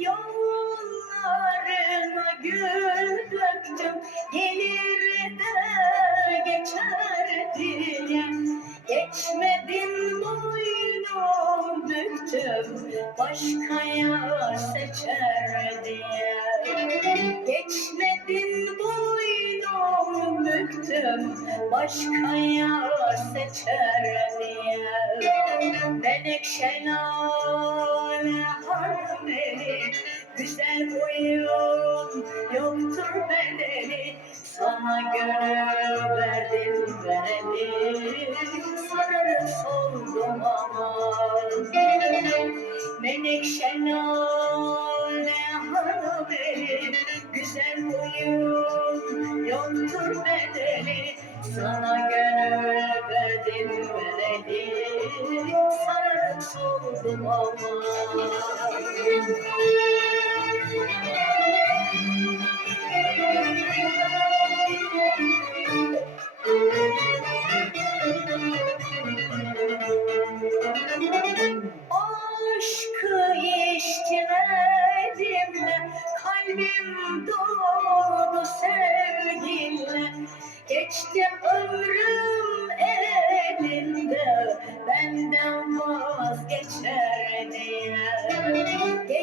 Yollarına gül döktüm Gelir de geçer diye. Geçmedin boynum büktüm Başkaya seçer diye. Geçmedin büktüm başkaya seçer diye Menekşe lale harmeli Güzel huyum yoktur bedeli. Sana gönül verdim verdim Sararıp soldum aman Menekşe lale harmeli Güzel bedeli Sana gönül verdim verdim Sararıp soldum aman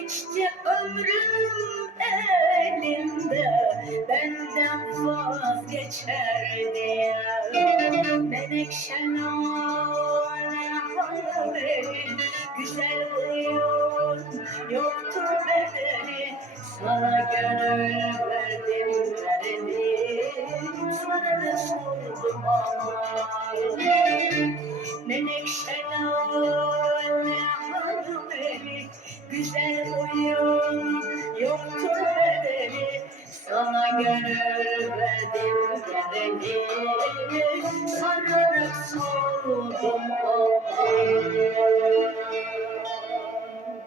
Geçti ömrüm elinde benden vazgeçer diye Menekşen ale harmeli Güzel uyum yoktur bedeli. Sana gönül verdim verdim. Sana da sordum aman uyum yoktur bedeli Sana gönül verdim verdim Sararıp soldum aman